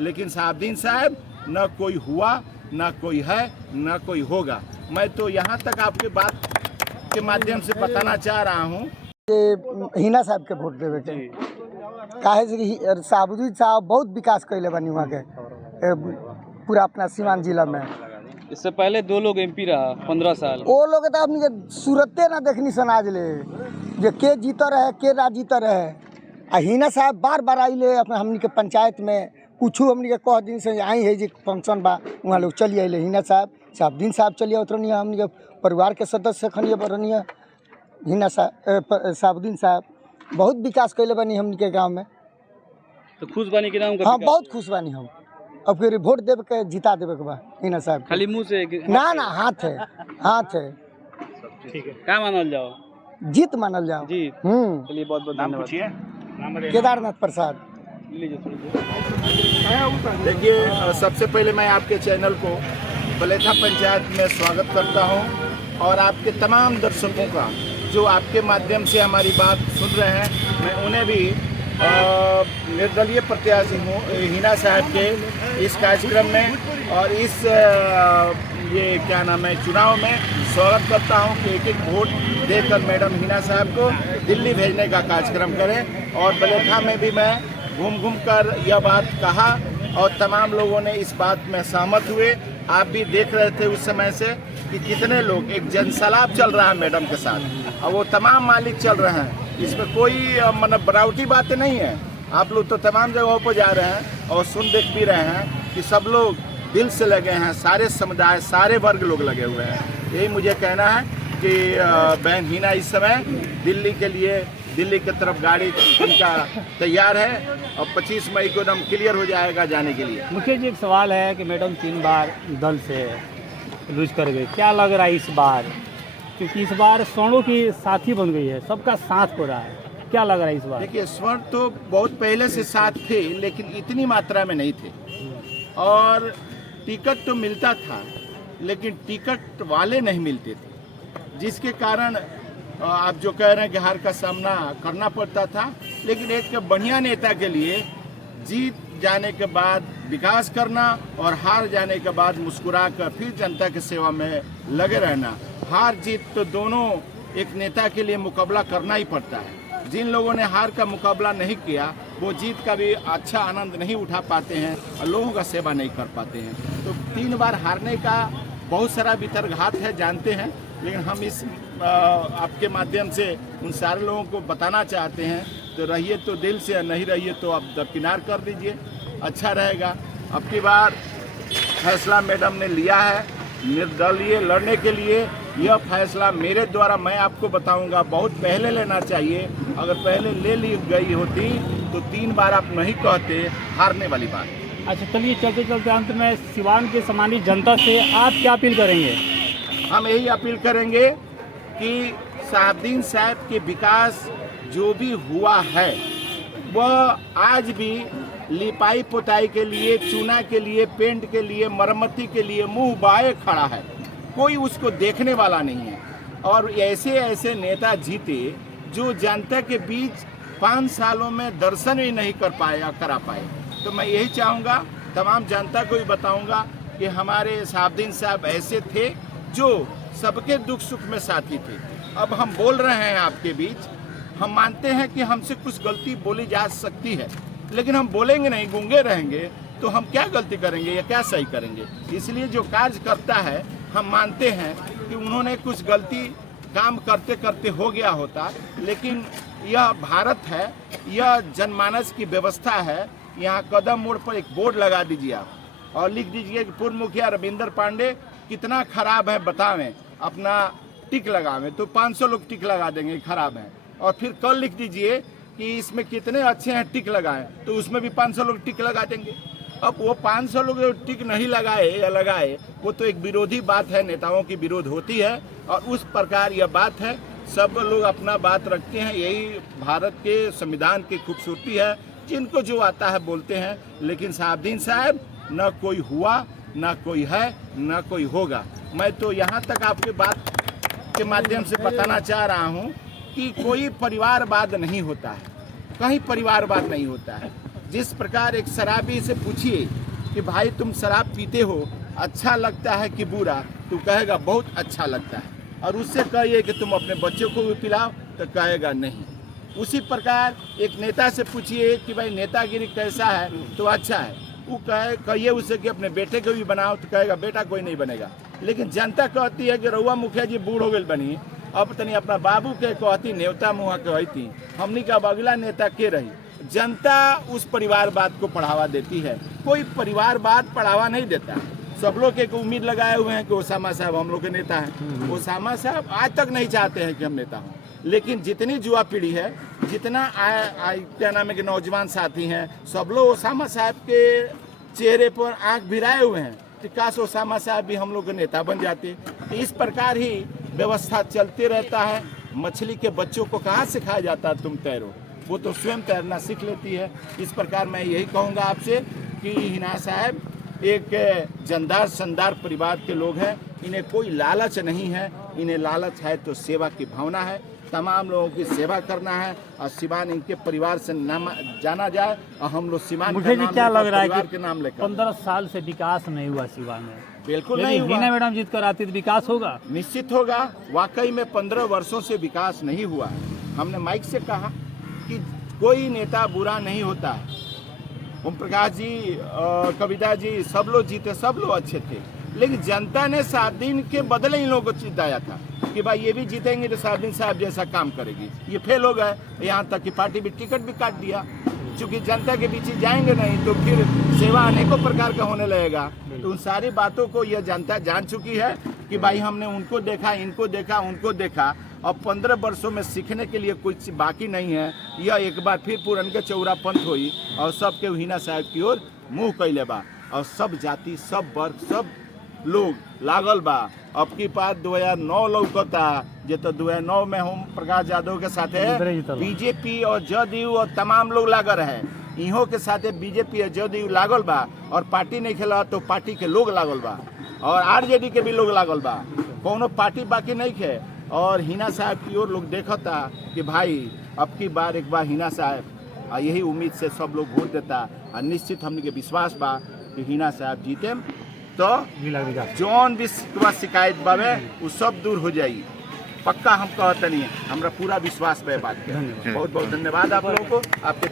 लेकिन साहबदीन साहब न कोई हुआ, न कोई है, न कोई होगा। मैं तो यहाँ तक आपके बात के माध्यम से बताना चाह रहा हूँ कि हिना साहब के वोट देवे के काहे से कि साहबुद्दीन साहब बहुत विकास कैले बनी वहाँ के पूरा अपना सीवान जिला में। इससे पहले 2 लोग एमपी रहा 15 साल। वो लोग तो अपनी सूरते ना देखनी समाज ले जे के जीता रहे के ना जीता रहे। आ हिना साहब बार बार आइले अपने हमनी के पंचायत में कुछ हमनी के कह दिन से आई है जी फंक्शन बा वहाँ लोग चलिए अले। हिना साहब साहबदीन साहब चलिए उतरनी हमनी के परिवार के सदस्य खनिए बरनी हिना साहबदीन साहब बहुत विकास कैले बनी हमनी के गाँव में। तो खुश बानी के नाम का? हाँ बहुत खुश बानी हम। अब फिर वोट देव के जिता देवे के बा हिना साहब। खाली मुंह से ना हाथ है हाथ है। ठीक है, क्या मानल जाओ? जीत मानल जाओ। जीत। चलिए बहुत बहुत धन्यवाद। केदारनाथ प्रसाद। देखिए, सबसे पहले मैं आपके चैनल को बलेथा पंचायत में स्वागत करता हूं और आपके तमाम दर्शकों का जो आपके माध्यम से हमारी बात सुन रहे हैं, मैं उन्हें भी निर्दलीय प्रत्याशी हूँ हिना साहब के इस कार्यक्रम में और इस ये क्या नाम है चुनाव में स्वागत करता हूँ कि एक वोट देकर मैडम हिना साहब को दिल्ली भेजने का कार्यक्रम करें। और बलेथा में भी मैं घूम कर यह बात कहा और तमाम लोगों ने इस बात में सहमत हुए। आप भी देख रहे थे उस समय से कि कितने लोग, एक जनसलाब चल रहा है मैडम के साथ और वो तमाम मालिक चल रहे हैं। इसमें कोई मतलब बनावटी बातें नहीं है। आप लोग तो तमाम जगहों पर जा रहे हैं और सुन देख भी रहे हैं कि सब लोग दिल से लगे हैं, सारे समुदाय सारे वर्ग लोग लगे हुए हैं। यही मुझे कहना है कि बहन हिना इस समय दिल्ली की तरफ गाड़ी उनका तैयार है और 25 मई को एकदम क्लियर हो जाएगा जाने के लिए। मुखिया जी, एक सवाल है कि मैडम 3 बार दल से लूज कर गई, क्या लग रहा है इस बार? क्योंकि इस बार स्वर्णों की साथी बन गई है, सबका साथ हो रहा है, क्या लग रहा है इस बार? देखिए, स्वर्ण तो बहुत पहले से साथ थे लेकिन इतनी मात्रा में नहीं थे और टिकट तो मिलता था लेकिन टिकट वाले नहीं मिलते थे, जिसके कारण आप जो कह रहे हैं कि हार का सामना करना पड़ता था। लेकिन एक बढ़िया नेता के लिए जीत जाने के बाद विकास करना और हार जाने के बाद मुस्कुरा कर फिर जनता की सेवा में लगे रहना, हार जीत तो दोनों एक नेता के लिए मुकाबला करना ही पड़ता है। जिन लोगों ने हार का मुकाबला नहीं किया वो जीत का भी अच्छा आनंद नहीं उठा पाते हैं और लोगों का सेवा नहीं कर पाते हैं। तो 3 बार हारने का बहुत सारा वितर्घात है, जानते हैं, लेकिन हम इस आपके माध्यम से उन सारे लोगों को बताना चाहते हैं। तो रहिए तो दिल से, नहीं रहिए तो आप दरकिनार कर दीजिए, अच्छा रहेगा। अब की बार फैसला मैडम ने लिया है निर्दलीय लड़ने के लिए। यह फैसला मेरे द्वारा मैं आपको बताऊंगा बहुत पहले लेना चाहिए। अगर पहले ले ली गई होती तो 3 बार आप नहीं कहते हारने वाली बात। अच्छा, चलिए चलते चलते अंत में सिवान के सम्मानित जनता से आप क्या अपील करेंगे? हम यही अपील करेंगे कि साहबदीन साहब के विकास जो भी हुआ है वह आज भी लिपाई पोताई के लिए, चूना के लिए, पेंट के लिए, मरम्मती के लिए मुंह बाए खड़ा है, कोई उसको देखने वाला नहीं है। और ऐसे ऐसे नेता जीते जो जनता के बीच 5 सालों में दर्शन भी नहीं करा पाए। तो मैं यही चाहूँगा, तमाम जनता को भी बताऊँगा कि हमारे साहबदीन साहब ऐसे थे जो सबके दुख सुख में साथी थे। अब हम बोल रहे हैं आपके बीच, हम मानते हैं कि हमसे कुछ गलती बोली जा सकती है, लेकिन हम बोलेंगे नहीं, गूंगे रहेंगे तो हम क्या गलती करेंगे या क्या सही करेंगे? इसलिए जो कार्य करता है हम मानते हैं कि उन्होंने कुछ गलती काम करते करते हो गया होता, लेकिन यह भारत है, यह जनमानस की व्यवस्था है। यहाँ कदम मोड़ पर एक बोर्ड लगा दीजिए आप और लिख दीजिए कि पूर्व मुखिया रविंदर पांडे कितना खराब है बतावें, अपना टिक लगावें, तो 500 लोग टिक लगा देंगे खराब है। और फिर कल लिख दीजिए कि इसमें कितने अच्छे हैं टिक लगाएं, तो उसमें भी 500 लोग टिक लगा देंगे। अब वो 500 लोग जो टिक नहीं लगाए या लगाए वो तो एक विरोधी बात है, नेताओं की विरोध होती है और उस प्रकार यह बात है। सब लोग अपना बात रखते हैं, यही भारत के संविधान की खूबसूरती है, जिनको जो आता है बोलते हैं। लेकिन साहबदीन साहब न कोई हुआ, न कोई है, न कोई होगा। मैं तो यहाँ तक आपके बात के माध्यम से बताना चाह रहा हूँ कि कोई परिवारवाद नहीं होता है, कहीं परिवारवाद नहीं होता है। जिस प्रकार एक शराबी से पूछिए कि भाई तुम शराब पीते हो, अच्छा लगता है कि बुरा, तो कहेगा बहुत अच्छा लगता है। और उससे कहिए कि तुम अपने बच्चों को भी पिलाओ, तो कहेगा नहीं। उसी प्रकार एक नेता से पूछिए कि भाई नेतागिरी कैसा है, तो अच्छा है। वो कहिए उससे कि अपने बेटे को भी बनाओ, तो कहेगा बेटा कोई नहीं बनेगा। लेकिन जनता कहती है कि रउआ मुखिया जी बूढ़ हो गए बनी, अब तनी अपना बाबू के कहती न्योता मुँह कहती, हमनी का अगला नेता के रही। जनता उस परिवारवाद को बढ़ावा देती है, कोई परिवारवाद बढ़ावा नहीं देता। सब लोग एक उम्मीद लगाए हुए हैं कि ओसामा साहब हम लोग के नेता हैं। ओसामा साहब आज तक नहीं चाहते हैं कि हम नेता हों, लेकिन जितनी युवा पीढ़ी है, जितना क्या नाम है कि नौजवान साथी हैं, सब लोग ओसामा साहब के चेहरे पर आंख भिराए हुए हैं कि काश ओसामा साहब भी हम लोग के नेता बन जाते। इस प्रकार ही व्यवस्था चलते रहता है। मछली के बच्चों को कहाँ सिखाया जाता तुम तैरो, वो तो स्वयं तैरना सीख लेती है। इस प्रकार मैं यही कहूँगा आपसे कि हिना साहब एक जनदार शानदार परिवार के लोग हैं। इन्हें कोई लालच नहीं है, इन्हें लालच है तो सेवा की भावना है। तमाम लोगों की सेवा करना है और सिवान इनके परिवार से नाम जाना जाए और हम लोग सिवान मुझे भी क्या लग रहा है कि के नाम लेकर 15 साल से विकास नहीं हुआ सिवान में। बिल्कुल नहीं हुआ। हिना मैडम जीत कर आती तो विकास होगा, निश्चित होगा। वाकई में 15 वर्षों से विकास नहीं हुआ है। हमने माइक से कहा कि कोई नेता बुरा नहीं होता है। ओम प्रकाश जी, कविता जी, सब लोग जीते, सब लोग अच्छे थे, लेकिन जनता ने 7 दिन के बदले इन लोगों को जिताया था कि भाई ये भी जीतेंगे तो 7 दिन साहब जैसा काम करेगी। ये फेल हो गए, यहाँ तक कि पार्टी भी टिकट भी काट दिया। चूंकि जनता के बीच जाएंगे नहीं तो फिर सेवा अनेकों प्रकार का होने लगेगा। तो उन सारी बातों को यह जनता जान चुकी है कि भाई हमने उनको देखा, इनको देखा, उनको देखा। अब 15 वर्षों में सीखने के लिए कुछ बाकी नहीं है। यह एक बार फिर पुरन के चौरा पंथ हुई और सबके हिना साहब की ओर मुँह कैले बा और सब जाति, सब वर्ग, सब लोग लागल बा। अब की बात 2009 लौकता जे तो 2009 में हम प्रकाश यादव के साथ बीजेपी और जदयू और तमाम लोग लागल है। इहों के साथे बीजेपी और जदयू लागल बा और पार्टी नहीं खेला तो पार्टी के लोग लागल बा और आरजेडी के भी लोग लागल बा। कोनो पार्टी बाकी नहीं खे और हिना साहब की ओर लोग देखता कि भाई अब की बार एक बार हिना साहब, यही उम्मीद से सब लोग वोट देता और निश्चित हमने के विश्वास बा कि हिना साहब जीते तो जौन भी शिकायत बावे वो सब दूर हो जाई। पक्का हम कहते नहीं है, हमारा पूरा विश्वास पे बात के। बहुत बहुत धन्यवाद आप लोगों को, आपके